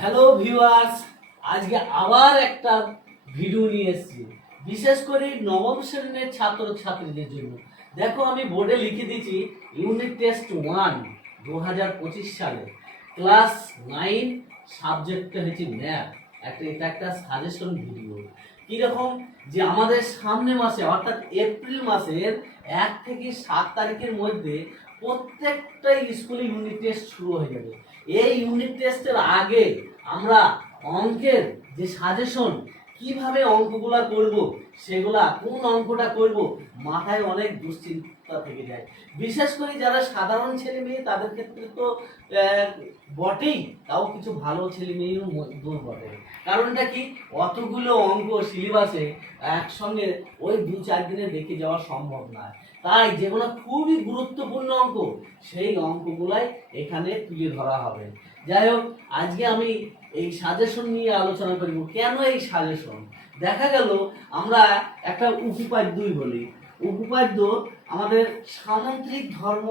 Hello viewers, আজকে আবার একটা ভিডিও নিয়ে এসেছি বিশেষ করে নবম শ্রেণীর ছাত্রছাত্রীদের জন্য। দেখো, আমি বোর্ডে লিখে দিয়েছি ইউনিট টেস্ট 1 2025 সালে ক্লাস 9 সাবজেক্টটা হচ্ছে ম্যাথ। এটা একটা সাজেশন ভিডিও। কীরকম যে আমাদের সামনে মাসে অর্থাৎ এপ্রিল মাসের 1 থেকে 7 তারিখের মধ্যে প্রত্যেকটা স্কুলে ইউনিট টেস্ট শুরু হয়ে যাবে। এই ইউনিট টেস্টের আগে আমরা অঙ্কের যে সাজেশন কিভাবে অঙ্কগুলা করব, সেগুলা কোন অঙ্কটা করব মাথায় অনেক দুশ্চিন্তা থেকে যায়। বিশেষ করে যারা সাধারণ ছেলে মেয়ে তাদের ক্ষেত্রে তো বটেই, তাও কিছু ভালো ছেলে মেয়েও দূর বটে। কারণটা কি, অতগুলো অঙ্ক সিলেবাসে একসঙ্গে ওই 2-4 দিনে দেখে যাওয়া সম্ভব নয়। তাই যেগুলো খুবই গুরুত্বপূর্ণ অঙ্ক, সেই অঙ্কগুলাই এখানে তুলে ধরা হবে। যাই হোক, আজকে আমি এই সাজেশন নিয়ে আলোচনা করব। কেন এই সাজেশন? দেখা গেল আমরা একটা উপপাদ্যই বলি। উপপাদ্য আমাদের সামন্ত্রিক ধর্ম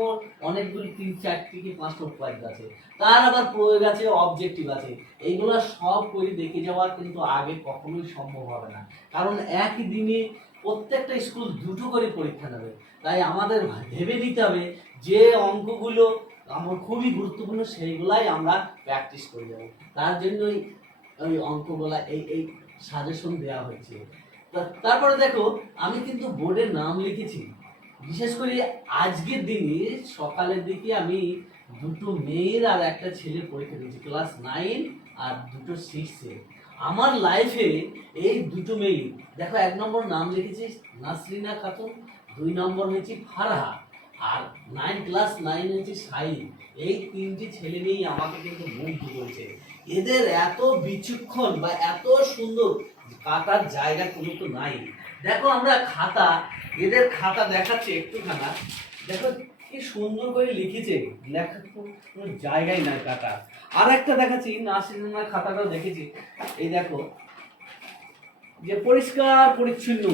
অনেকগুলি 3-4 থেকে 5টা উপপাদ্য আছে, তার আবার প্রয়োগ আছে, অবজেক্টিভ আছে। এইগুলো সব করে দেখে যাওয়া কিন্তু আগে কখনোই সম্ভব হবে না, কারণ একই দিনে প্রত্যেকটা স্কুল দুটো করে পরীক্ষা নেবে। তাই আমাদের ভেবে নিতে হবে যে অঙ্কগুলো আমার খুবই গুরুত্বপূর্ণ সেইগুলাই আমরা প্র্যাকটিস করে যাব। তার জন্যই ওই অঙ্কগুলা এই সাজেশন দেওয়া হয়েছে। তারপরে দেখো, আমি কিন্তু বোর্ডে নাম লিখেছি। বিশেষ করে আজকের দিনে সকালের দিকে আমি দুটো মেয়ের আর একটা ছেলের পরীক্ষা দিয়েছি, ক্লাস 9 আর দুটো 6-এ। আমার লাইফে এই দুটো মেয়ে, দেখো, 1 নম্বর নাম লিখেছি নাসরিনা খাতুন, 2 নম্বর হয়েছে ফারহা, আর ক্লাস 9 হচ্ছে শাহিন। এই 3টি ছেলে মেয়েই আমাকে কিন্তু মুগ্ধ করেছে। এদের এত বিচক্ষণ বা এত সুন্দর কাটার জায়গা কোনো তো নাই। দেখো, আমরা খাতা, এদের খাতা দেখাচ্ছে একটুখানা, দেখো কি সুন্দর করে লিখেছে, লেখার কোনো জায়গায় নাই কাটা। আর একটা দেখাচ্ছি, নাসরিনার খাতাটাও দেখেছি, এই দেখো যে পরিষ্কার পরিচ্ছন্ন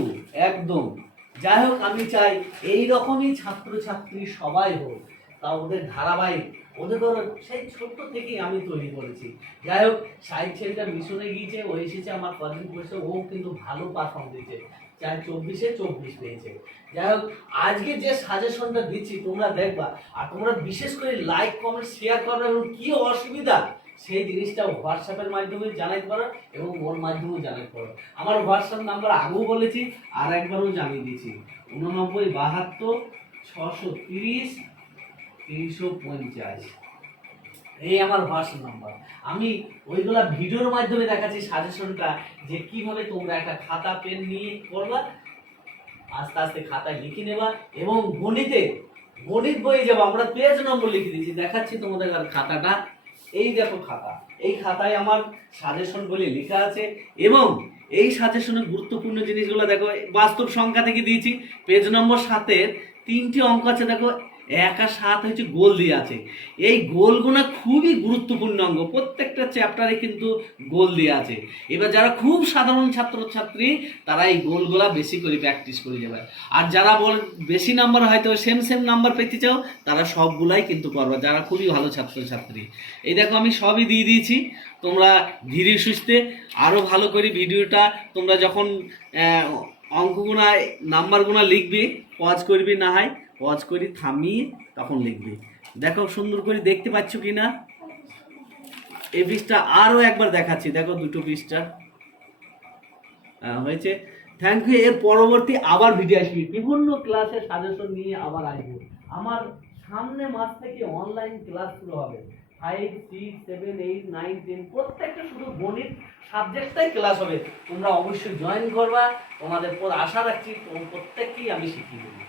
একদম। যাই হোক, আমি চাই এই রকমই ছাত্রছাত্রী সবাই হোক, তা ওদের ধারাবাহিক, ওদের ধরো সেই ছোট্ট থেকেই আমি তৈরি করেছি। যাই হোক, সাইড ছেলেটা মিশনে গিয়েছে, ও এসেছে আমার কদিন পড়েছে, ও কিন্তু ভালো পারফর্ম দিয়েছে, 24-এ 24 পেয়েছে। যাই হোক, আজকে যে সাজেশনটা দিচ্ছি তোমরা দেখবা, আর তোমরা বিশেষ করে লাইক কমেন্ট শেয়ার করবে, এবং কি অসুবিধা সেই জিনিসটা হোয়াটসঅ্যাপের মাধ্যমে জানাইতে পারো এবং ওর মাধ্যমেও জানাইতে পারো। আমার হোয়াটসঅ্যাপ নাম্বার আগেও বলেছি, আর একবারও জানিয়ে দিয়েছি, 89 72 630 350। এই আমার হোয়াটসঅ্যাপ নাম্বার। আমি ওইগুলা ভিডিওর মাধ্যমে দেখাচ্ছি সাজেশনটা, যে কিভাবে তোমরা একটা খাতা পেন নিয়ে করবা, আস্তে আস্তে খাতায় লিখে নেবা, এবং গণিত বইয়ে যাবো। আমরা পেজ নম্বর লিখে দিয়েছি, দেখাচ্ছি তোমাদের খাতাটা। এই দেখো খাতা, এই খাতায় আমার সাজেশন বলে লেখা আছে, এবং এই সাজেশনের গুরুত্বপূর্ণ জিনিসগুলো দেখো, বাস্তব সংখ্যা থেকে দিয়েছি। পেজ নম্বর 7-এর 3টি অঙ্ক আছে, দেখো 1 আর 7 হচ্ছে গোল দিয়ে আছে। এই গোলগুলো খুবই গুরুত্বপূর্ণ অঙ্ক, প্রত্যেকটা চ্যাপ্টারে কিন্তু গোল দিয়ে আছে। এবার যারা খুব সাধারণ ছাত্রছাত্রী তারা এই গোলগুলা বেশি করে প্র্যাকটিস করে যাবে, আর যারা বেশি নাম্বার হয়তো সেম নাম্বার পেতে চাও তারা সবগুলাই কিন্তু করবে, যারা খুবই ভালো ছাত্রছাত্রী। এই দেখো, আমি সবই দিয়ে দিয়েছি। তোমরা ধীরে সুস্থে আরও ভালো করে ভিডিওটা, তোমরা যখন অঙ্কগুনা নাম্বারগুনা লিখবে পজ করবি, না হয় পজ করে থামিয়ে তখন লিখবে। দেখো সুন্দর করে দেখতে পাচ্ছ কি না? এই পৃষ্ঠা আরও একবার দেখাচ্ছি, দেখো দুটো পৃষ্ঠা হয়েছে। Thank you. এর পরবর্তী আবার ভিডিও আসবে, বিভিন্ন ক্লাসের সাজেশন নিয়ে আবার আসবো। আমার সামনে মাস থেকে অনলাইন ক্লাস শুরু হবে, 5, 6, 7, 8, 9, 10 প্রত্যেকটা শুধু গণিত সাবজেক্টটাই ক্লাস হবে। তোমরা অবশ্যই জয়েন করবা, তোমাদের পর আশা রাখছি প্রত্যেককেই আমি শিখিয়ে দেবো।